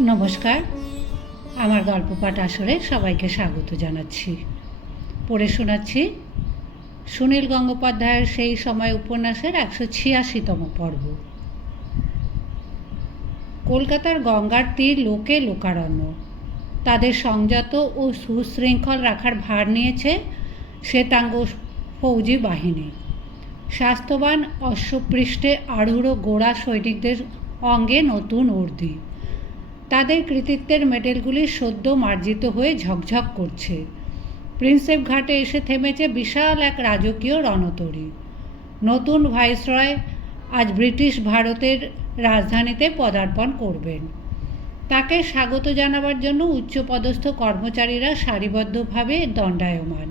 নমস্কার। আমার গল্প পাঠ আসরে সবাইকে স্বাগত জানাচ্ছি। পড়ে শোনাচ্ছি সুনীল গঙ্গোপাধ্যায়ের সেই সময় উপন্যাসের একশো ছিয়াশিতম পর্ব। কলকাতার গঙ্গার তীর লোকে লোকারণ্য। তাদের সংযত ও সুশৃঙ্খল রাখার ভার নিয়েছে শ্বেতাঙ্গ ফৌজি বাহিনী। স্বাস্থ্যবান অশ্বপৃষ্ঠে আড়ুড়ো গোড়া সৈনিকদের অঙ্গে নতুন উর্দি তাদের কৃতিত্বের মেডেলগুলি সদ্য মার্জিত হয়ে ঝকঝক করছে। প্রিন্সেপ ঘাটে এসে থেমেছে বিশাল এক রাজকীয় রণতরী। নতুন ভাইসরয় আজ ব্রিটিশ ভারতের রাজধানীতে পদার্পণ করবেন। তাকে স্বাগত জানাবার জন্য উচ্চপদস্থ কর্মচারীরা সারিবদ্ধভাবে দণ্ডায়মান।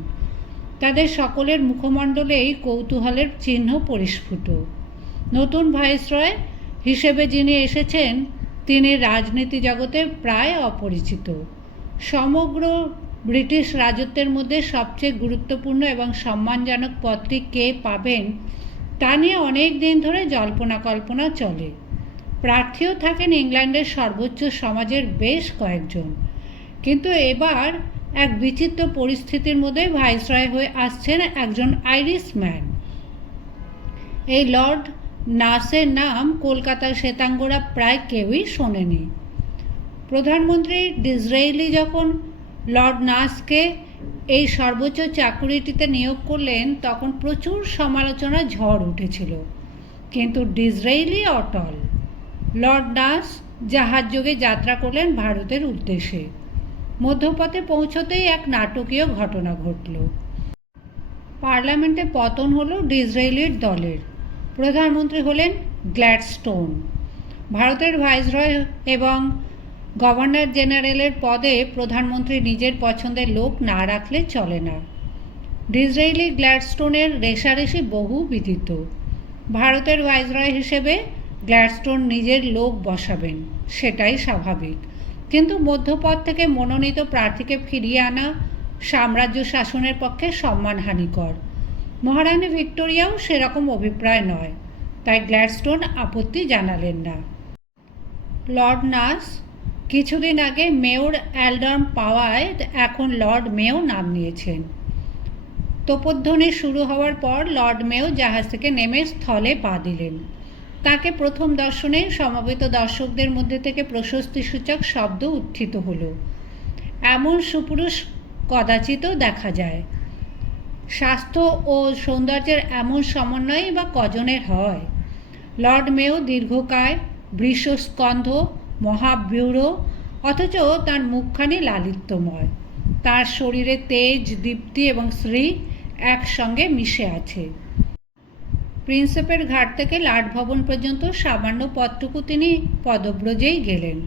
তাদের সকলের মুখমণ্ডলেই কৌতূহলের চিহ্ন পরিস্ফুট। নতুন ভাইসরয় হিসেবে যিনি এসেছেন তিনি রাজনীতি জগতে প্রায় অপরিচিত। সমগ্র ব্রিটিশ রাজত্বের মধ্যে সবচেয়ে গুরুত্বপূর্ণ এবং সম্মানজনক পদটি কে পাবেন, তা নিয়ে অনেক দিন ধরে জল্পনা কল্পনা চলে। প্রার্থীও থাকেন ইংল্যান্ডের সর্বোচ্চ সমাজের বেশ কয়েকজন। কিন্তু এবার এক বিচিত্র পরিস্থিতির মধ্যে ভাইসরয় হয়ে আসছেন একজন আইরিশ ম্যান এই লর্ড নাসের নাম কলকাতার শ্বেতাঙ্গরা প্রায় কেউই শোনেনি। প্রধানমন্ত্রী ডিসরায়েলি যখন লর্ড নাসকে এই সর্বোচ্চ চাকুরিটিতে নিয়োগ করলেন, তখন প্রচুর সমালোচনা ঝড় উঠেছিল। কিন্তু ডিসরায়েলি অটল। লর্ড নাস জাহাজযোগে যাত্রা করলেন ভারতের উদ্দেশ্যে। মধ্যপথে পৌঁছতেই এক নাটকীয় ঘটনা ঘটল। পার্লামেন্টে পতন হলো ডিসরায়েলির দলের। প্রধানমন্ত্রী হলেন গ্ল্যাডস্টোন। ভারতের ভাইসরয় এবং গভর্নর জেনারেলের পদে প্রধানমন্ত্রী নিজের পছন্দের লোক না রাখলে চলে না। ডিসরায়েলি গ্ল্যাডস্টোনের রেশারেশি বহু বিদিত। ভারতের ভাইসরয় হিসেবে গ্ল্যাডস্টোন নিজের লোক বসাবেন, সেটাই স্বাভাবিক। কিন্তু মধ্যপথ থেকে মনোনীত প্রার্থীকে ফিরিয়ে আনা সাম্রাজ্য শাসনের পক্ষে সম্মানহানিকর। মহারানী ভিক্টোরিয়াও সেরকম অভিপ্রায় নয়, তাই গ্ল্যাডস্টোন আপত্তি জানালেন না। লর্ড নাস কিছুদিন আগে মেয়র অ্যালডার্ম পাওয়ায় এখন লর্ড মেও নাম নিয়েছেন। তোপধ্বনি শুরু হওয়ার পর লর্ড মেও জাহাজ থেকে নেমে স্থলে পা দিলেন। তাকে প্রথম দর্শনে সমবেত দর্শকদের মধ্যে থেকে প্রশস্তিসূচক শব্দ উত্থিত হলো। এমন সুপুরুষ কদাচিতও দেখা যায়। স্বাস্থ্য ও সৌন্দর্যের এমন সমন্বয়ই বা কজনের হয়? লর্ড মেও দীর্ঘকায় বৃষস্কন্ধ মহাব্যূঢ় অথচ তার মুখখানি লালিত্যময়। তার শরীরে তেজ, দীপ্তি এবং শ্রী একসঙ্গে মিশে আছে। প্রিন্সেপের ঘাট থেকে লাট ভবন পর্যন্ত সামান্য পথটুকু তিনি পদব্রজেই গেলেন।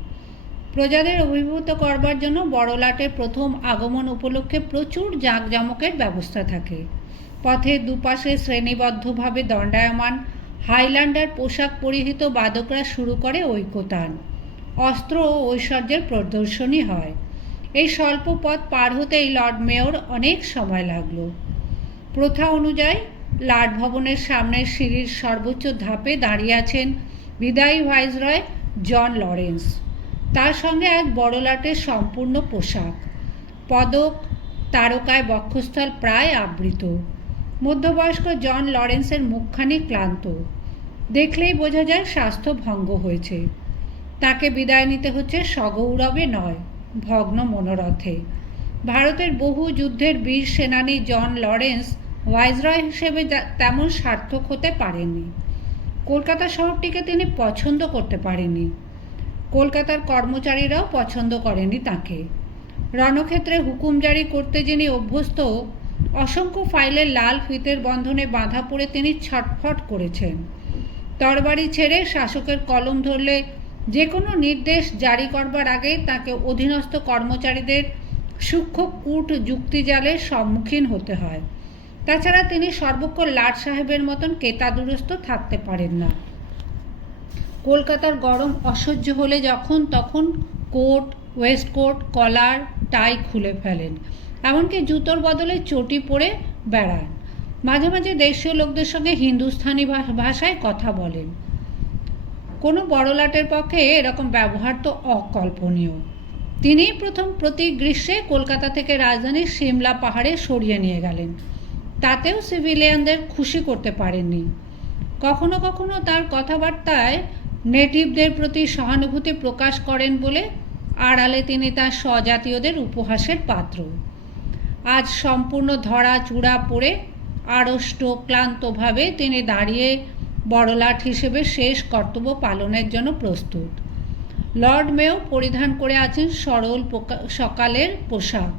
প্রজাদের অভিভূত করবার জন্য বড়লাটের প্রথম আগমন উপলক্ষে প্রচুর জাঁকজমকের ব্যবস্থা থাকে। পথের দুপাশে শ্রেণীবদ্ধভাবে দণ্ডায়মান হাইল্যান্ডার পোশাক পরিহিত বাদকরা শুরু করে ঐকতান। অস্ত্র ও ঐশ্বর্যের প্রদর্শনী হয়। এই স্বল্প পথ পার হতেই লর্ড মেয়র অনেক সময় লাগল। প্রথা অনুযায়ী লাট ভবনের সামনের সিঁড়ির সর্বোচ্চ ধাপে দাঁড়িয়ে আছেন বিদায়ী ভাইসরয় জন লরেন্স। তার সঙ্গে এক বড়লাটের সম্পূর্ণ পোশাক। পদক, তারকায় বক্ষস্থল প্রায় আবৃত। মধ্যবয়স্ক জন লরেন্সের মুখখানি ক্লান্ত। দেখলেই বোঝা যায় স্বাস্থ্য ভঙ্গ হয়েছে। তাকে বিদায় নিতে হচ্ছে সগৌরবে নয়, ভগ্ন মনোরথে। ভারতের বহু যুদ্ধের বীর সেনানী জন লরেন্স ভাইসরয় হিসেবে তেমন সার্থক হতে পারেননি। কলকাতা শহরটিকে তিনি পছন্দ করতে পারেননি। কলকাতার কর্মচারীরাও পছন্দ করেনি তাকে। রণক্ষেত্রে হুকুম জারি করতে যিনি অভ্যস্ত, অসংখ্য ফাইলের লাল ফিতের বন্ধনে বাঁধা পড়ে তিনি ছটফট করেছেন। তরবারি ছেড়ে শাসকের কলম ধরলে যে কোনো নির্দেশ জারি করবার আগে তাকে অধীনস্থ কর্মচারীদের সূক্ষ্ম কূট যুক্তি যুক্তিজালের সম্মুখীন হতে হয়। তাছাড়া তিনি সর্বক্ষণ লাট সাহেবের মতন কেতাদুরস্ত থাকতে পারেন না। কলকাতার গরম অসহ্য হলে যখন তখন কোট, ওয়েস্টকোট, কলার, টাই খুলে ফেলেন। এমনকি জুতোর বদলে চটি পরে বেড়ান। মাঝে মাঝে দেশীয় লোকদের সঙ্গে হিন্দুস্থানি ভাষায় কথা বলেন। কোনো বড়লাটের পক্ষে এরকম ব্যবহার তো অকল্পনীয়। তিনিই প্রথম প্রতি গ্রীষ্মে কলকাতা থেকে রাজধানীর সিমলা পাহাড়ে সরিয়ে নিয়ে গেলেন। তাতেও সিভিলিয়ানদের খুশি করতে পারেননি। কখনো কখনো তার কথাবার্তায় নেটিভদের প্রতি সহানুভূতি প্রকাশ করেন বলে আড়ালে তিনি তার স্বজাতীয়দের উপহাসের পাত্র। আজ সম্পূর্ণ ধরা চূড়া পড়ে আড়ষ্ট, ক্লান্তভাবে তিনি দাঁড়িয়ে বড়লাট হিসেবে শেষ কর্তব্য পালনের জন্য প্রস্তুত। লর্ড মেও পরিধান করে আছেন সরল সকালের পোশাক।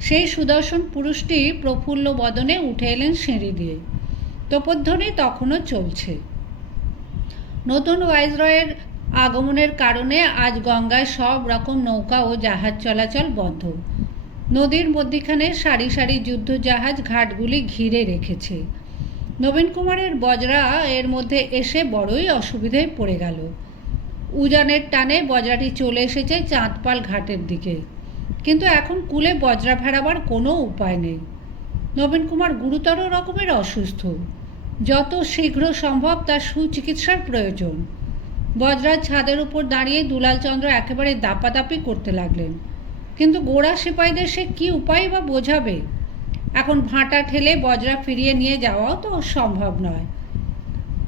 সেই সুদর্শন পুরুষটি প্রফুল্ল বদনে উঠে এলেন সিঁড়ি দিয়ে। তোপধ্বনি তখনও চলছে। নতুন ভাইসরয়ের আগমনের কারণে আজ গঙ্গায় সব রকম নৌকা ও জাহাজ চলাচল বন্ধ। নদীর মধ্যিখানে সারি সারি যুদ্ধ জাহাজ ঘাটগুলি ঘিরে রেখেছে। নবীন কুমারের বজরা এর মধ্যে এসে বড়ই অসুবিধায় পড়ে গেল। উজানের টানে বজরাটি চলে এসেছে চাঁদপাল ঘাটের দিকে। কিন্তু এখন কুলে বজরা ফেরাবার কোনো উপায় নেই। নবীন কুমার গুরুতর রকমের অসুস্থ। যত শীঘ্র সম্ভব তার সুচিকিৎসার প্রয়োজন। বজরার ছাদের উপর দাঁড়িয়ে দুলালচন্দ্র একেবারে দাপাদাপি করতে লাগলেন। কিন্তু গোড়া সিপাহীদের সে কী উপায় বা বোঝাবে? এখন ভাঁটা ঠেলে বজরা ফিরিয়ে নিয়ে যাওয়াও তো সম্ভব নয়।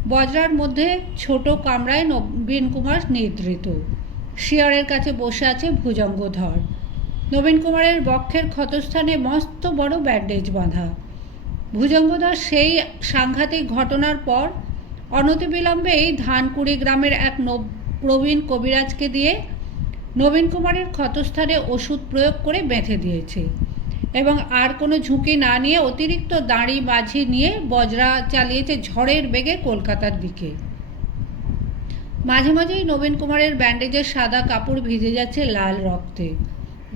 বজরার মধ্যে ছোট কামরায় নবীন কুমার নিদ্রিত। শিয়রের কাছে বসে আছে ভুজঙ্গধর। নবীন কুমারের বক্ষের ক্ষতস্থানে মস্ত বড় ব্যান্ডেজ বাঁধা। ভুজঙ্গধর সেই সাংঘাতিক ঘটনার পর অনতিবিলম্বেই ধানকুড়ি গ্রামের এক প্রবীণ কবিরাজকে দিয়ে নবীন কুমারের ক্ষতস্থানে ওষুধ প্রয়োগ করে বেঁধে দিয়েছে এবং আর কোনো ঝুঁকি না নিয়ে অতিরিক্ত দাঁড়ি মাঝি নিয়ে বজরা চালিয়েছে ঝড়ের বেগে কলকাতার দিকে। মাঝে মাঝেই নবীন কুমারের ব্যান্ডেজের সাদা কাপড় ভিজে যাচ্ছে লাল রক্তে।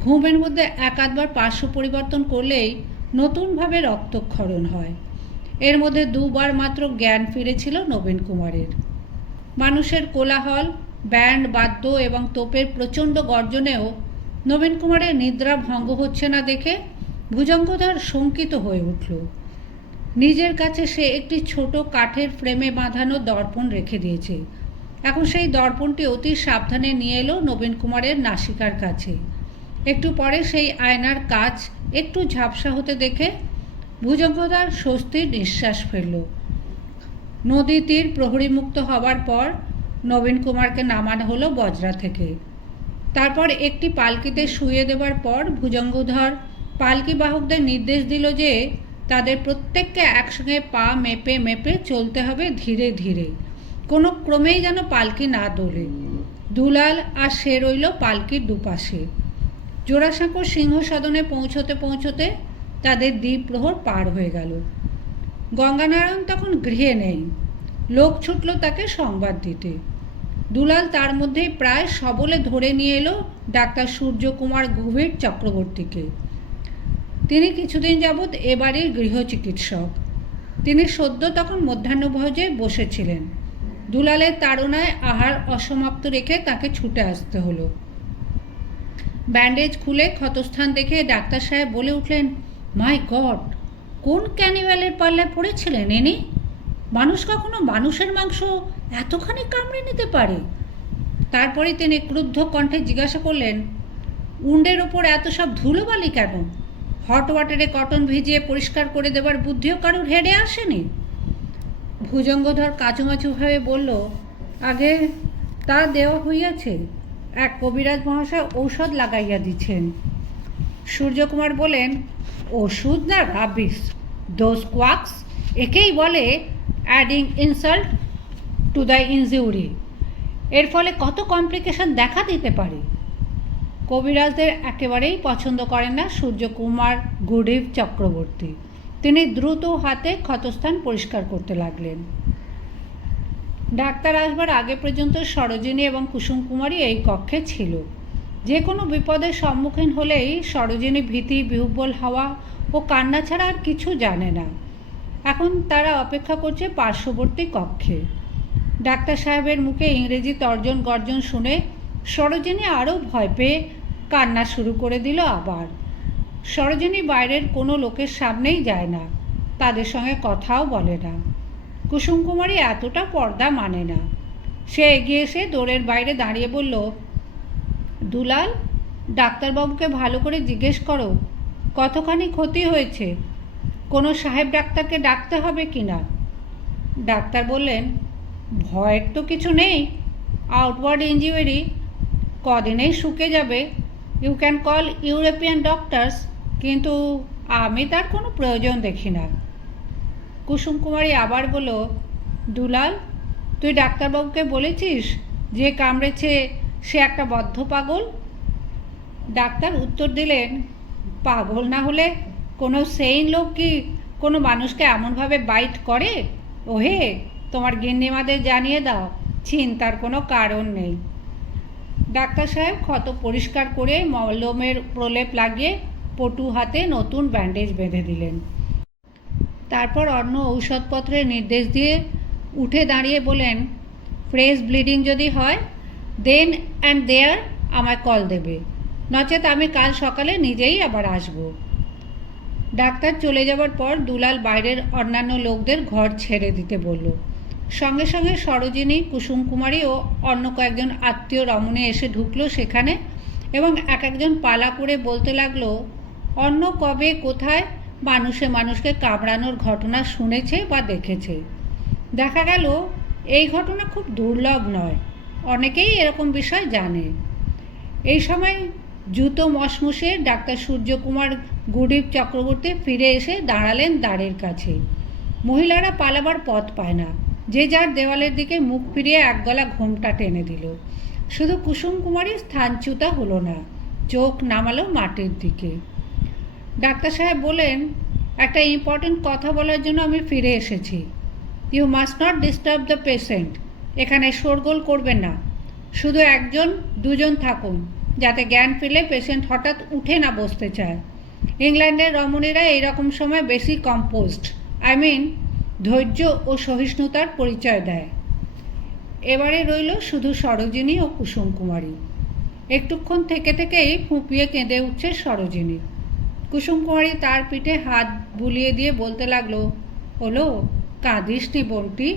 ঘুমের মধ্যে এক আধবার পার্শ্ব পরিবর্তন করলেই নতুনভাবে রক্তক্ষরণ হয়। এর মধ্যে দুবার মাত্র জ্ঞান ফিরেছিল নবীন কুমারের। মানুষের কোলাহল, ব্যান্ড, বাদ্য এবং তোপের প্রচণ্ড গর্জনেও নবীন কুমারের নিদ্রা ভঙ্গ হচ্ছে না দেখে ভুজঙ্গধর শঙ্কিত হয়ে উঠল। নিজের কাছে সে একটি ছোট কাঠের ফ্রেমে বাঁধানো দর্পণ রেখে দিয়েছে। এখন সেই দর্পণটি অতি সাবধানে নিয়ে এলো নবীন কুমারের নাসিকার কাছে। একটু পরে সেই আয়নার কাজ একটু ঝাপসা হতে দেখে ভুজঙ্গদার স্বস্তির নিঃশ্বাস ফেলল। নদী তীর প্রহরীমুক্ত হবার পর নবীন কুমারকে নামানো হলো বজরা থেকে। তারপর একটি পালকিতে শুয়ে দেবার পর ভুজঙ্গধর পালকি বাহকদের নির্দেশ দিল যে তাদের প্রত্যেককে একসঙ্গে পা মেপে মেপে চলতে হবে ধীরে ধীরে। কোনো ক্রমেই যেন পালকি না দোলে দুলাল আর সে রইল পালকির দুপাশে। জোড়াসাঁকো সিংহ সদনে পৌঁছতে পৌঁছতে তাদের দ্বীপ প্রহর পার হয়ে গেল। গঙ্গানারায়ণ তখন গৃহে নেই। লোক ছুটল তাকে সংবাদ দিতে। দুলাল তার মধ্যেই প্রায় সবলে ধরে নিয়ে এলো ডাক্তার সূর্যকুমার গভীর চক্রবর্তীকে। তিনি কিছুদিন যাবৎ এ বাড়ির গৃহ চিকিৎসক তিনি সদ্য তখন মধ্যাহ্নভোজে বসেছিলেন। দুলালের তাড়নায় আহার অসমাপ্ত রেখে তাকে ছুটে আসতে হলো। ব্যান্ডেজ খুলে ক্ষতস্থান দেখে ডাক্তার সাহেব বলে উঠলেন, মাই গড, কোন ক্যানিভ্যালের পাল্লায় পড়েছিলেন এনে? মানুষ কখনো মানুষের মাংস এতখানি কামড়ে নিতে পারে? তারপরে তিনি ক্রুদ্ধ কণ্ঠে জিজ্ঞাসা করলেন, উন্ডের ওপর এত সব ধুলোবালি কেন? হট ওয়াটারে কটন ভিজিয়ে পরিষ্কার করে দেবার বুদ্ধিও কারোর হেডে আসেনি? ভুজঙ্গধর কাচুমাচুভাবে বলল, আগে তা দেওয়া হইয়াছে। এক কবিরাজ মহাশয় ঔষধ লাগাইয়া দিচ্ছেন। সূর্যকুমার বলেন ওষুধ না রাবিস দোজ কোয়াক্স? একেই বলে adding insult to the injury এর ফলে কত কমপ্লিকেশন দেখা দিতে পারে? কবিরাজদের একেবারেই পছন্দ করেন না সূর্যকুমার গুডিভ চক্রবর্তী। তিনি দ্রুত হাতে ক্ষতস্থান পরিষ্কার করতে লাগলেন। ডাক্তার আসবার আগে পর্যন্ত সরোজিনী এবং কুসুম কুমারী এই কক্ষে ছিল। যে কোনো বিপদের সম্মুখীন হলেই সরোজিনী ভীতি বিহ্বল হওয়া ও কান্না ছাড়া আর কিছু জানে না। এখন তারা অপেক্ষা করছে পার্শ্ববর্তী কক্ষে। ডাক্তার সাহেবের মুখে ইংরেজি তর্জন গর্জন শুনে সরোজিনী আরও ভয় পেয়ে কান্না শুরু করে দিল আবার। সরোজিনী বাইরের কোনো লোকের সামনেই যায় না, তাদের সঙ্গে কথাও বলে না। কুসুম কুমারী এতটা পর্দা মানে না। সে এগিয়ে এসে দৌড়ের বাইরে দাঁড়িয়ে বলল, দুলাল, ডাক্তারবাবুকে ভালো করে জিজ্ঞেস করো, কতখানি ক্ষতি হয়েছে? কোনো সাহেব ডাক্তারকে ডাকতে হবে কি না? ডাক্তার বললেন, ভয়ের তো কিছু নেই। আউটওয়ার্ড ইঞ্জুরি কদিনেই শুকে যাবে। You can call European doctors, কিন্তু আমি তার কোনো প্রয়োজন দেখি না। কুসুম কুমারী আবার বলল, দুলাল, তুই ডাক্তারবাবুকে বলেছিস যে কামড়েছে সে একটা বদ্ধ পাগল? ডাক্তার উত্তর দিলেন, পাগল না হলে কোনো সেইন লোক কি কোনো মানুষকে এমনভাবে বাইট করে? ওহে, তোমার গিন্নিমাদের জানিয়ে দাও, চিন্তার কোনো কারণ নেই। ডাক্তার সাহেব ক্ষত পরিষ্কার করে মলমের প্রলেপ লাগিয়ে পটু হাতে নতুন ব্যান্ডেজ বেঁধে দিলেন। তারপর অন্য ঔষধপত্রের নির্দেশ দিয়ে উঠে দাঁড়িয়ে বলেন ফ্রেশ ব্লিডিং যদি হয় দেন অ্যান্ড দেয়ার আমায় কল দেবে। নচেত আমি কাল সকালে নিজেই আবার আসব। ডাক্তার চলে যাবার পর দুলাল বাইরের অন্যান্য লোকদের ঘর ছেড়ে দিতে বলল। সঙ্গে সঙ্গে সরোজিনী কুসুম কুমারী ও অন্য কয়েকজন আত্মীয় রমণী এসে ঢুকলো সেখানে এবং এক একজন পালা করে বলতে লাগল, অন্য কবে, কোথায় মানুষে মানুষকে কামড়ানোর ঘটনা শুনেছে বা দেখেছে। দেখা গেল, এই ঘটনা খুব দুর্লভ নয়। অনেকেই এরকম বিষয় জানে। এই সময় জুতো মশমুশে ডাক্তার সূর্যকুমার গুডিপ চক্রবর্তী ফিরে এসে দাঁড়ালেন দ্বারের কাছে। মহিলারা পালাবার পথ পায় না। যে যার দেওয়ালের দিকে মুখ ফিরিয়ে একগলা ঘোমটা টেনে দিল। শুধু কুসুম কুমারী স্থানচ্যুতা হলো না, চোখ নামালো মাটির দিকে। ডাক্তার সাহেব বলেন, একটা ইম্পর্টেন্ট কথা বলার জন্য আমি ফিরে এসেছি। You must not disturb the patient এখানে শোরগোল করবেন না। শুধু একজন, দুজন থাকুন, যাতে জ্ঞান ফিরলে পেশেন্ট হঠাৎ উঠে না বসতে চায়। ইংল্যান্ডের রমণীরা এইরকম সময় বেশি কম্পোস্ট আই মিন ধৈর্য ও সহিষ্ণুতার পরিচয় দেয়। এবারে রইল শুধু সরোজিনী ও কুসুম কুমারী। একটুক্ষণ থেকে থেকেই ফুঁপিয়ে কেঁদে উঠছে সরোজিনী। কুসুম কুমারী তার পিঠে হাত বুলিয়ে দিয়ে বলতে লাগল হলো কাঁদিস নি বোনটি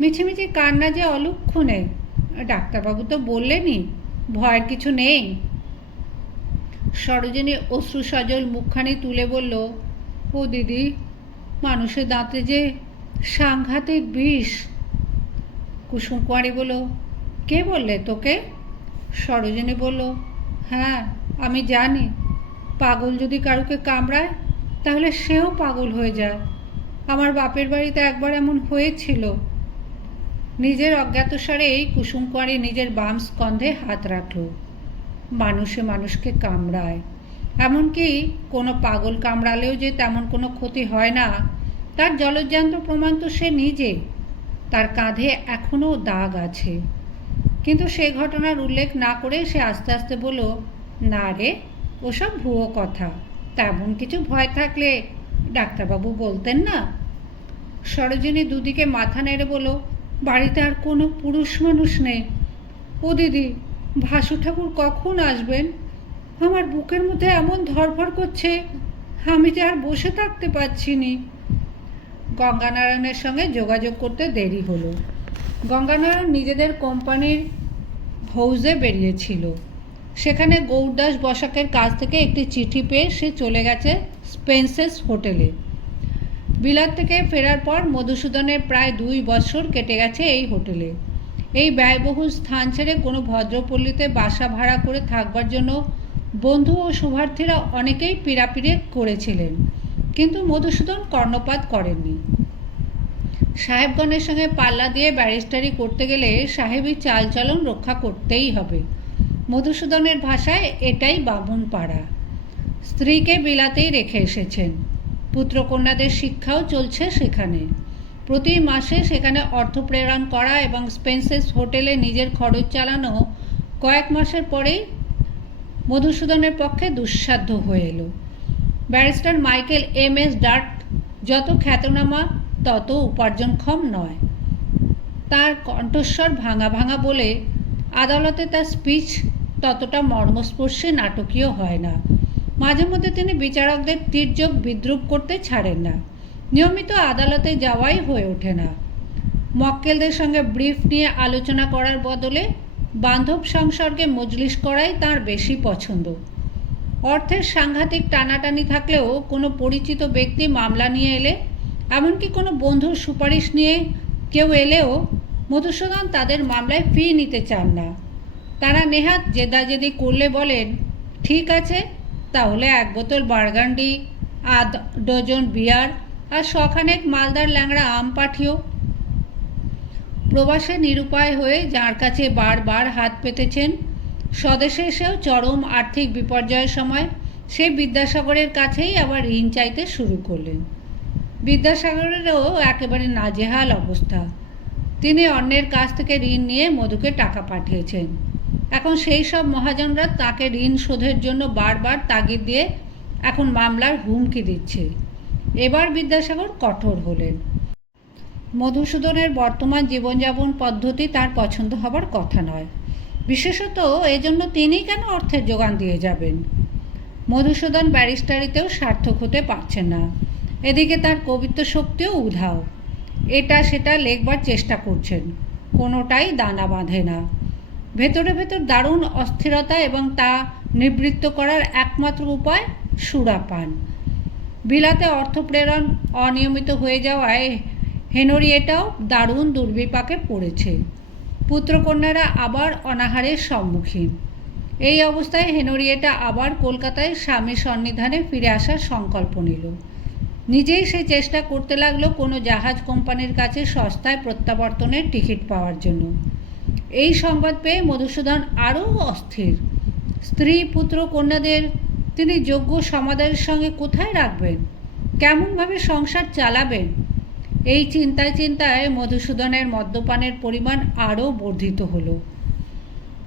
মিছিমিছি কান্না যে অলক্ষণে। ডাক্তারবাবু তো বললেনই, ভয়ের কিছু নেই। সরোজিনী অশ্রু সজল মুখখানি তুলে বলল, ও দিদি, মানুষের দাঁতে যে সাংঘাতিক বিষ। কুসুম কুমারী বলল, কে বললে তোকে? সরোজিনী বলল হ্যাঁ আমি জানি পাগল যদি কারুকে কামড়ায়, তাহলে সেও পাগল হয়ে যায়। আমার বাপের বাড়িতে একবার এমন হয়েছিল। নিজের অজ্ঞাতসারে এই কুসুম কুমারী নিজের বাম স্কন্ধে হাত রাখল। মানুষে মানুষকে কামড়ায়। এমনকি কোনো পাগল কামড়ালেও যে তেমন কোনো ক্ষতি হয় না, তার জলজ্যান্ত প্রমাণ তো সে নিজে। তার কাঁধে এখনও দাগ আছে। কিন্তু সে ঘটনার উল্লেখ না করে সে আস্তে আস্তে বলল, না রে ওসব ভুয়ো কথা। তেমন কিছু ভয় থাকলে ডাক্তারবাবু বলতেন না। সরোজিনী দুদিকে মাথা নেড়ে বলো বাড়িতে আর কোনো পুরুষ মানুষ নেই। ও দিদি, ভাসু ঠাকুর কখন আসবেন? আমার বুকের মধ্যে এমন ধরফর করছে, আমি যে আর বসে থাকতে পারছি নি। গঙ্গানারায়ণের সঙ্গে যোগাযোগ করতে দেরি হলো। গঙ্গানারায়ণ নিজেদের কোম্পানির হৌজে বেরিয়েছিল। সেখানে গৌরদাস বসাকের কাছ থেকে একটি চিঠি পেয়ে সে চলে গেছে স্পেন্সেস হোটেলে। বিলাত থেকে ফেরার পর মধুসূদনের প্রায় দুই বছর কেটে গেছে এই হোটেলে। এই ব্যয়বহুল স্থান ছেড়ে কোনো ভদ্রপল্লীতে বাসা ভাড়া করে থাকবার জন্য বন্ধু ও শুভার্থীরা অনেকেই পীড়াপিড়ে করেছিলেন, কিন্তু মধুসূদন কর্ণপাত করেননি। সাহেবগণের সঙ্গে পাল্লা দিয়ে ব্যারিস্টারি করতে গেলে সাহেবী চালচলন রক্ষা করতেই হবে। মধুসূদনের ভাষায় এটাই বামুন পাড়া স্ত্রীকে বিলাতেই রেখে এসেছেন। পুত্রকন্যাদের শিক্ষাও চলছে সেখানে। প্রতি মাসে সেখানে অর্থ প্রেরণ করা এবং স্পেন্সেস হোটেলে নিজের খরচ চালানো কয়েক মাসের পরেই মধুসূদনের পক্ষে দুঃসাধ্য হয়ে এলো। Barrister Michael M S Dart যত খ্যাতনামা, তত উপার্জনক্ষম নয়। তার কণ্ঠস্বর ভাঙা ভাঙা বলে আদালতে তার স্পিচ ততটা মর্মস্পর্শী নাটকীয় হয় না। মাঝে মধ্যে তিনি বিচারকদের তীর্যক বিদ্রুপ করতে ছাড়েন না। নিয়মিত আদালতে যাওয়াই হয়ে ওঠে না। মক্কেলদের সঙ্গে ব্রিফ নিয়ে আলোচনা করার বদলে বান্ধব সংসর্গে মজলিস করাই তার বেশি পছন্দ। অর্থের সাংঘাতিক টানাটানি থাকলেও কোনো পরিচিত ব্যক্তি মামলা নিয়ে এলে, এমনকি কোনো বন্ধুর সুপারিশ নিয়ে কেউ এলেও মধুসূদন তাদের মামলায় ফি নিতে চান না। তারা নেহাত জেদাজেদি করলে বলেন, ঠিক আছে, তাহলে এক বোতল বার্গান্ডি, আধ ডজন বিয়ার আর শখানেক মালদার ল্যাংড়া আম পাঠিও। প্রবাসে নিরুপায় হয়ে যার কাছে বারবার হাত পেতেছেন, স্বদেশে এসেও চরম আর্থিক বিপর্যয়ের সময় সে বিদ্যাসাগরের কাছেই আবার ঋণ চাইতে শুরু করলেন। বিদ্যাসাগরেরও একেবারে নাজেহাল অবস্থা। তিনি অন্যের কাছ থেকে ঋণ নিয়ে মধুকে টাকা পাঠিয়েছেন। এখন সেই সব মহাজনরা তাকে ঋণ শোধের জন্য বারবার তাগিদ দিয়ে এখন মামলার হুমকি দিচ্ছে। এবার বিদ্যাসাগর কঠোর হলেন। মধুসূদনের বর্তমান জীবনযাপন পদ্ধতি তার পছন্দ হবার কথা নয়। বিশেষত এজন্য তিনি কেন অর্থের যোগান দিয়ে যাবেন? মধুসূদন ব্যারিস্টারিতেও সার্থক হতে পারছেন না। এদিকে তার কবিত্ব শক্তিও উধাও। এটা সেটা লেখবার চেষ্টা করছেন। কোনোটাই দানা বাঁধে না। ভেতরে ভেতর দারুণ অস্থিরতা এবং তা নিবৃত্ত করার একমাত্র উপায় সুরাপান। বিলাতে অর্থ প্রেরণ অনিয়মিত হয়ে যাওয়ায় হেনরিয়েটাও দারুণ দুর্বিপাকে পড়েছে। পুত্রকন্যারা আবার অনাহারের সম্মুখীন। এই অবস্থায় হেনরিয়েটা আবার কলকাতায় স্বামী সন্নিধানে ফিরে আসার সংকল্প নিল। নিজেই সে চেষ্টা করতে লাগল কোনো জাহাজ কোম্পানির কাছে সস্তায় প্রত্যাবর্তনের টিকিট পাওয়ার জন্য। এই সংবাদ পেয়ে মধুসূদন আরও অস্থির। স্ত্রী, পুত্র, কন্যাদের তিনি যোগ্য সমাদারের সঙ্গে কোথায় রাখবেন? কেমনভাবে সংসার চালাবেন? এই চিন্তায় চিন্তায় মধুসূদনের মদ্যপানের পরিমাণ আরও বর্ধিত হলো।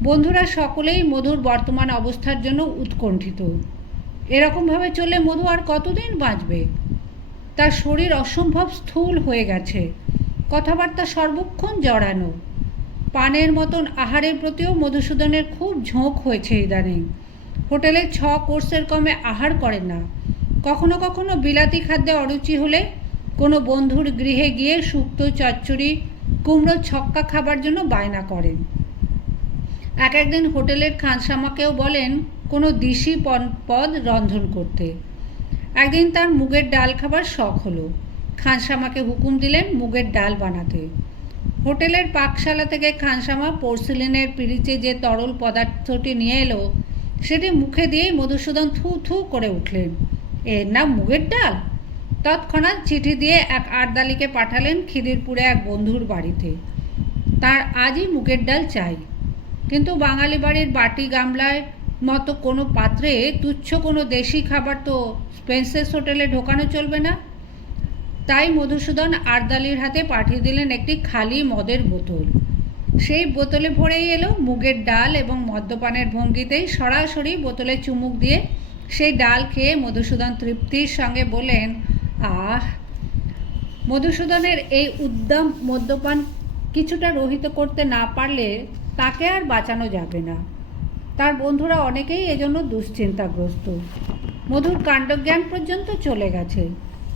বন্ধুরা, সকলেই মধুর বর্তমান অবস্থার জন্য উৎকণ্ঠিত। এরকমভাবে চললে মধু আর কতদিন বাঁচবে? তার শরীর অসম্ভব স্থূল হয়ে গেছে। কথাবার্তা সর্বক্ষণ জড়ানো। পানের মতন আহারের প্রতিও মধুসূদনের খুব ঝোঁক হয়েছে ইদানিং। হোটেলে ছ কোর্সের কমে আহার করেন না। কখনো কখনো বিলাতি খাদ্যে অরুচি হলে কোনো বন্ধুর গৃহে গিয়ে শুক্তো, চচ্চড়ি, কুমড়ো ছক্কা খাবার জন্য বায়না করেন। এক একদিন হোটেলের খানসামাকেও বলেন কোনো দিশি পদ রন্ধন করতে। একদিন তার মুগের ডাল খাবার শখ হলো। খানসামাকে হুকুম দিলেন মুগের ডাল বানাতে। হোটেলের পাকশালা থেকে খানসামা পোর্সিলিনের পিরিচে যে তরল পদার্থটি নিয়ে এলো, সেটি মুখে দিয়েই মধুসূদন থু থু করে উঠলেন। এর নাম মুগের ডাল? তৎক্ষণাৎ চিঠি দিয়ে এক আটদালিকে পাঠালেন খিদিরপুরে এক বন্ধুর বাড়িতে। তার আজই মুগের ডাল চাই। কিন্তু বাঙালি বাড়ির বাটি গামলায় মতো কোনো পাত্রে তুচ্ছ কোনো দেশি খাবার তো স্পেন্সেস হোটেলে ঢোকানো চলবে না। তাই মধুসূদন আরদালির হাতে পাঠিয়ে দিলেন একটি খালি মদের বোতল। সেই বোতলে ভরেই এলো মুগের ডাল এবং মদ্যপানের ভঙ্গিতেই সরাসরি বোতলে চুমুক দিয়ে সেই ডাল খেয়ে মধুসূদন তৃপ্তির সঙ্গে বলেন আহ! মধুসূদনের এই উদ্যম মদ্যপান কিছুটা রহিত করতে না পারলে তাকে আর বাঁচানো যাবে না। তার বন্ধুরা অনেকেই এজন্য দুশ্চিন্তাগ্রস্ত। মধুর কাণ্ডজ্ঞান পর্যন্ত চলে গেছে।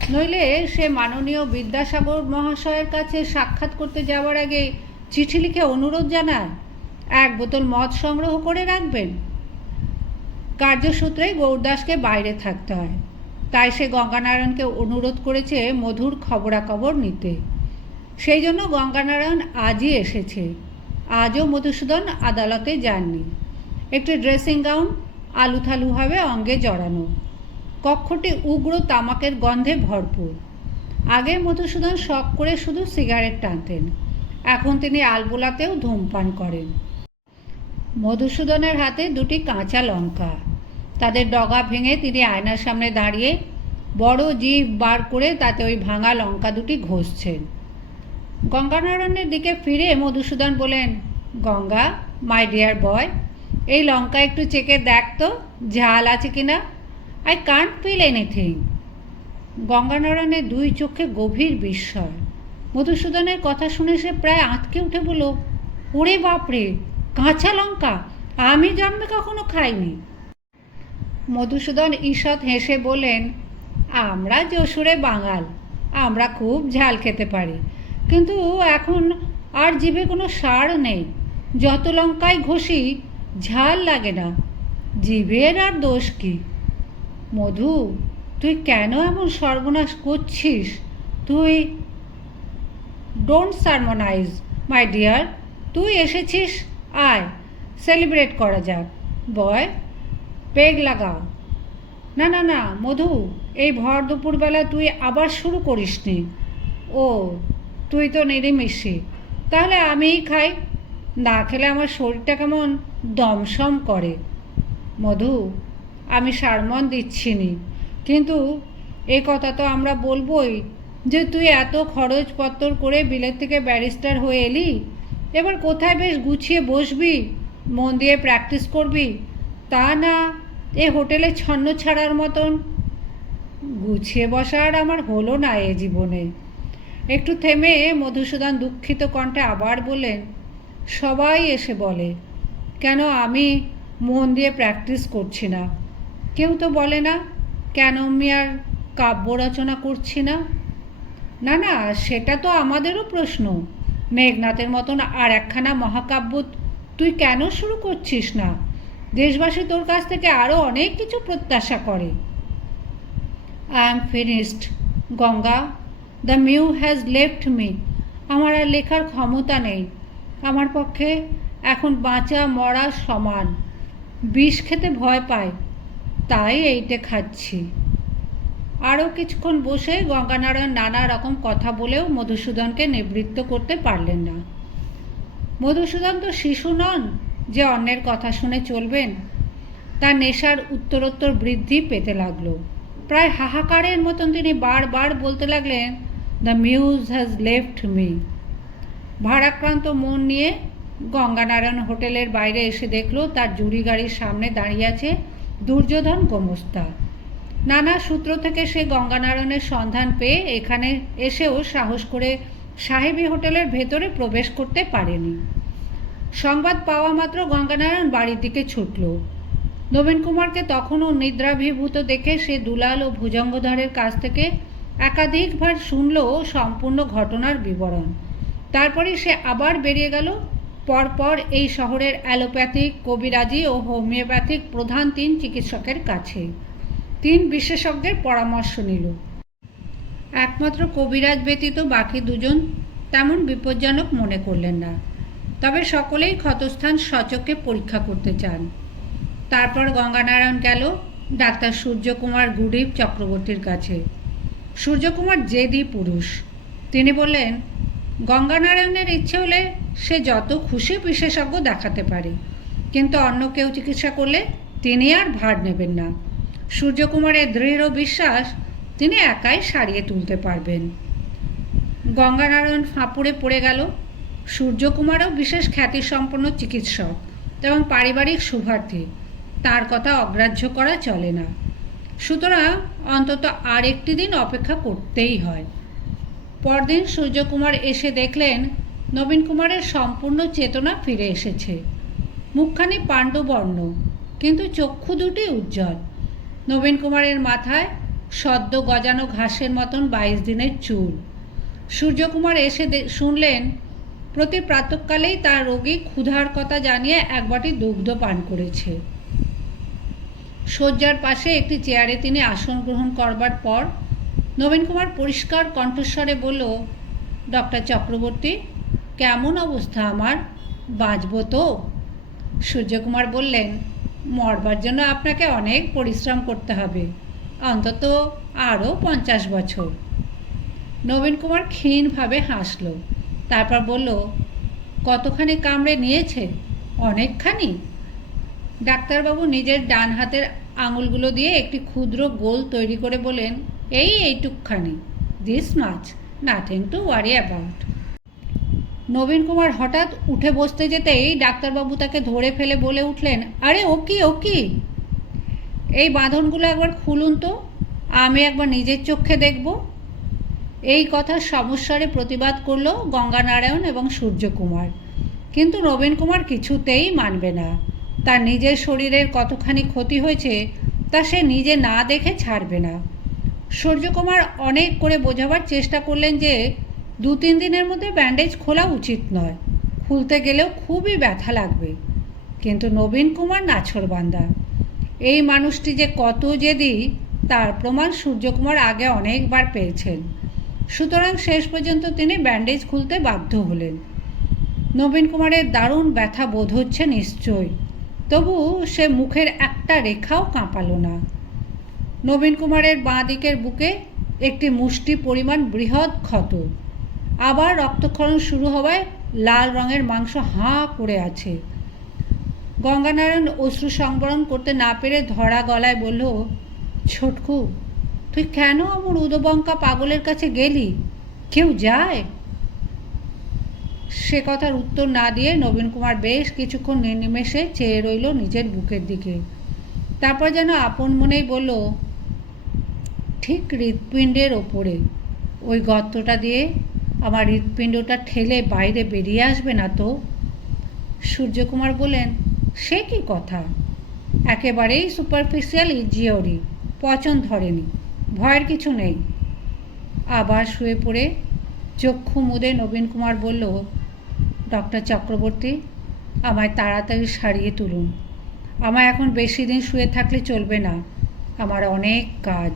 নইলে সে মাননীয় বিদ্যাসাগর মহাশয়ের কাছে সাক্ষাৎ করতে যাওয়ার আগে চিঠি লিখে অনুরোধ জানায়, এক বোতল মদ সংগ্রহ করে রাখবেন। কার্যসূত্রে গৌরদাসকে বাইরে থাকতে হয়। তাই সে গঙ্গানারায়ণকে অনুরোধ করেছে মধুর খবরাখবর নিতে। সেই জন্য গঙ্গানারায়ণ আজই এসেছে। আজও মধুসূদন আদালতে যাননি। একটি ড্রেসিং গাউন, আলুথালুভাবে অঙ্গে জড়ানো। কক্ষটি উগ্র তামাকের গন্ধে ভরপুর। আগে মধুসূদন শখ করে শুধু সিগারেট টানতেন। এখন তিনি আলবোলাতেও ধূমপান করেন। মধুসূদনের হাতে দুটি কাঁচা লঙ্কা। তাদের ডগা ভেঙে তিনি আয়নার সামনে দাঁড়িয়ে বড় জিভ বার করে তাতে ওই ভাঙা লঙ্কা দুটি ঘষছেন। গঙ্গানারায়ণের দিকে ফিরে মধুসূদন বলেন গঙ্গা মাই ডিয়ার বয় এই লঙ্কা একটু চেকে দেখ তো, ঝাল আছে কিনা? আই কান্ট ফিল এনিথিং গঙ্গানারায়ণের দুই চোখে গভীর বিস্ময়। মধুসূদনের কথা শুনে সে প্রায় আঁতকে উঠে বলল, ওরে বাপরে, কাঁচা লঙ্কা, আমি জন্মে কখনো খাইনি। মধুসূদন ঈষৎ হেসে বলেন আমরা যশুরে বাঙাল, আমরা খুব ঝাল খেতে পারি। কিন্তু এখন আর জিভে কোনো সার নেই। যত লঙ্কায় ঘষি, ঝাল লাগে না। জিভের আর দোষ কি? মধু, তুই কেন এমন সর্বনাশ করছিস? তুই ডোন্ট সারমোনাইজ মাই ডিয়ার তুই এসেছিস, আয় সেলিব্রেট করা যাক। বয়, পেগ লাগাও না না না, মধু, এই ভর দুপুরবেলা তুই আবার শুরু করিসনি। ও, তুই তো নিরামিষি তাহলে আমিই খাই। না খেলে আমার শরীরটা কেমন দমসম করে। মধু আমি সারমন দিচ্ছি নি কিন্তু এ কথা তো আমরা বলবোই যে তুই এত খরচপত্র করে বিলেত থেকে ব্যারিস্টার হয়ে এলি? এবার কোথায় বেশ গুছিয়ে বসবি? মন দিয়ে প্র্যাকটিস করবি? তা না, এ হোটেলে ছন্ন ছাড়ার মতন। গুছিয়ে বসার আমার হলো না এ জীবনে। একটু থেমে মধুসূদন দুঃখিত কণ্ঠে আবার বললেন, সবাই এসে বলে, কেন আমি মন দিয়ে প্র্যাকটিস করছি না? কেউ তো বলে না, কেন আমি আর কাব্য রচনা করছি না? না না, সেটা তো আমাদেরও প্রশ্ন। মেঘনাথের মতন আর একখানা মহাকাব্য তুই কেন শুরু করছিস না? দেশবাসী তোর কাছ থেকে আরও অনেক কিছু প্রত্যাশা করে। I am finished Ganga. The muse has left me আমার আর লেখার ক্ষমতা নেই। আমার পক্ষে এখন বাঁচা মরা সমান। বিষ খেতে ভয় পাই তাই এইটে খাচ্ছি। আরও কিছুক্ষণ বসে গঙ্গানারায়ণ নানা রকম কথা বলেও মধুসূদনকে নিবৃত্ত করতে পারলেন না। মধুসূদন তো শিশু নন, যে অন্যের কথা শুনে চলবেন। তার নেশার উত্তরোত্তর বৃদ্ধি পেতে লাগল। প্রায় হাহাকারের মতন তিনি বারবার বলতে লাগলেন the muse has left me ভারাক্রান্ত মন নিয়ে গঙ্গানারায়ণ হোটেলের বাইরে এসে দেখল তার জুড়ি গাড়ির সামনে দাঁড়িয়ে আছে দুর্যোধন গোমস্তা। নানা সূত্র থেকে সে গঙ্গানারায়ণের সন্ধান পেয়ে এখানে এসেও সাহস করে সাহেবী হোটেলের ভেতরে প্রবেশ করতে পারেনি। সংবাদ পাওয়া মাত্র গঙ্গানারায়ণ বাড়ির দিকে ছুটল। নবীন কুমারকে তখনও নিদ্রাভিভূত দেখে সে দুলাল ও ভুজঙ্গধরের কাছ থেকে একাধিকবার শুনল সম্পূর্ণ ঘটনার বিবরণ। তারপরে সে আবার বেরিয়ে গেল পরপর এই শহরের অ্যালোপ্যাথিক, কবিরাজি ও হোমিওপ্যাথিক প্রধান তিন চিকিৎসকের কাছে। তিন বিশেষজ্ঞের পরামর্শ নিল। একমাত্র কবিরাজ ব্যতীত বাকি দুজন তেমন বিপজ্জনক মনে করলেন না। তবে সকলেই ক্ষতস্থান সচকে পরীক্ষা করতে চান। তারপর গঙ্গানারায়ণ গেল ডাক্তার সূর্যকুমার গুডিপ চক্রবর্তীর কাছে। সূর্যকুমার জেদি পুরুষ। তিনি বললেন গঙ্গানারায়ণের ইচ্ছে হলে সে যত খুশি বিশেষজ্ঞ দেখাতে পারে। কিন্তু অন্য কেউ চিকিৎসা করলে তিনি আর ভার নেবেন না। সূর্যকুমারের দৃঢ় বিশ্বাস তিনি একাই সারিয়ে তুলতে পারবেন। গঙ্গানারায়ণ ফাঁপুড়ে পড়ে গেল। সূর্যকুমারও বিশেষ খ্যাতিসম্পন্ন চিকিৎসক এবং পারিবারিক শুভার্থী। তার কথা অগ্রাহ্য করা চলে না। সুতরাং অন্তত আর একটি দিন অপেক্ষা করতেই হয়। পরদিন সূর্যকুমার এসে দেখলেন নবীন কুমারের সম্পূর্ণ চেতনা ফিরে এসেছে। মুখখানি পাণ্ডবর্ণ, কিন্তু চক্ষু দুটি উজ্জ্বল। নবীন কুমারের মাথায় সদ্য গজানো ঘাসের মতন বাইশ দিনের চুল। সূর্যকুমার এসে শুনলেন, প্রতি প্রাতকালেই তার রোগী ক্ষুধার কথা জানিয়ে এক বাটি দুগ্ধ পান করেছে। শয্যার পাশে একটি চেয়ারে তিনি আসন গ্রহণ করবার পর নবীন কুমার পরিষ্কার কণ্ঠস্বরে বলল, ডক্টর চক্রবর্তী, কেমন অবস্থা আমার? বাঁচব তো? সূর্যকুমার বললেন, মরবার জন্য আপনাকে অনেক পরিশ্রম করতে হবে, অন্তত আরও পঞ্চাশ বছর। নবীন কুমার ক্ষীণভাবে হাসল, তারপর বলল, কতখানি কামড়ে নিয়েছে? অনেকখানি? ডাক্তারবাবু নিজের ডান হাতের আঙুলগুলো দিয়ে একটি ক্ষুদ্র গোল তৈরি করে বলেন এই এইটুকখানি। This much nothing to worry about Nabin Kumar হঠাৎ উঠে বসতে যেতেই ডাক্তারবাবু তাকে ধরে ফেলে বলে উঠলেন, আরে, ও কি ও কি? এই বাঁধনগুলো একবার খুলুন তো, আমি একবার নিজের চোখে দেখব। এই কথার সমস্যারে প্রতিবাদ করল গঙ্গানারায়ণ এবং সূর্যকুমার। কিন্তু নবীন কুমার কিছুতেই মানবে না। তার নিজের শরীরের কতখানি ক্ষতি হয়েছে, তা সে নিজে না দেখে ছাড়বে না। সূর্যকুমার অনেক করে বোঝাবার চেষ্টা করলেন যে দু তিন দিনের মধ্যে ব্যান্ডেজ খোলা উচিত নয়। খুলতে গেলেও খুবই ব্যথা লাগবে। কিন্তু নবীন কুমার নাছরবান্দা, এই মানুষটি যে কত জেদি, তার প্রমাণ সূর্যকুমার আগে অনেকবার পেয়েছেন। সুতরাং শেষ পর্যন্ত তিনি ব্যান্ডেজ খুলতে বাধ্য হলেন। নবীন কুমারের দারুণ ব্যথা বোধ হচ্ছে নিশ্চয় তবু সে মুখের একটা রেখাও কাঁপালো না। নবীন কুমারের বাঁ দিকের বুকে একটি মুষ্টি পরিমাণ বৃহৎ ক্ষত। আবার রক্তক্ষরণ শুরু হওয়ায় লাল রঙের মাংস হাঁ করে আছে। গঙ্গানারায়ণ অশ্রু সংবরণ করতে না পেরে ধরা গলায় বলল, ছোটকু, তুই কেন আমার উদবঙ্কা পাগলের কাছে গেলি? কেউ যায়? সে কথার উত্তর না দিয়ে নবীন কুমার বেশ কিছুক্ষণ নিমেষে চেয়ে রইল নিজের বুকের দিকে। তারপর যেন আপন মনেই বলল ঠিক হৃৎপিণ্ডের ওপরে। ওই গর্তটা দিয়ে আমার হৃৎপিণ্ডটা ঠেলে বাইরে বেরিয়ে আসবে না তো? সূর্যকুমার বললেন, সে কি কথা? একেবারেই সুপারফিশিয়াল ইজিওরি পচন ধরেনি, ভয়ের কিছু নেই। আবার শুয়ে পড়ে চক্ষু মুদে নবীন কুমার বলল, ডক্টর চক্রবর্তী, আমায় তাড়াতাড়ি সারিয়ে তুলুন। আমায় এখন বেশি দিন শুয়ে থাকলে চলবে না। আমার অনেক কাজ।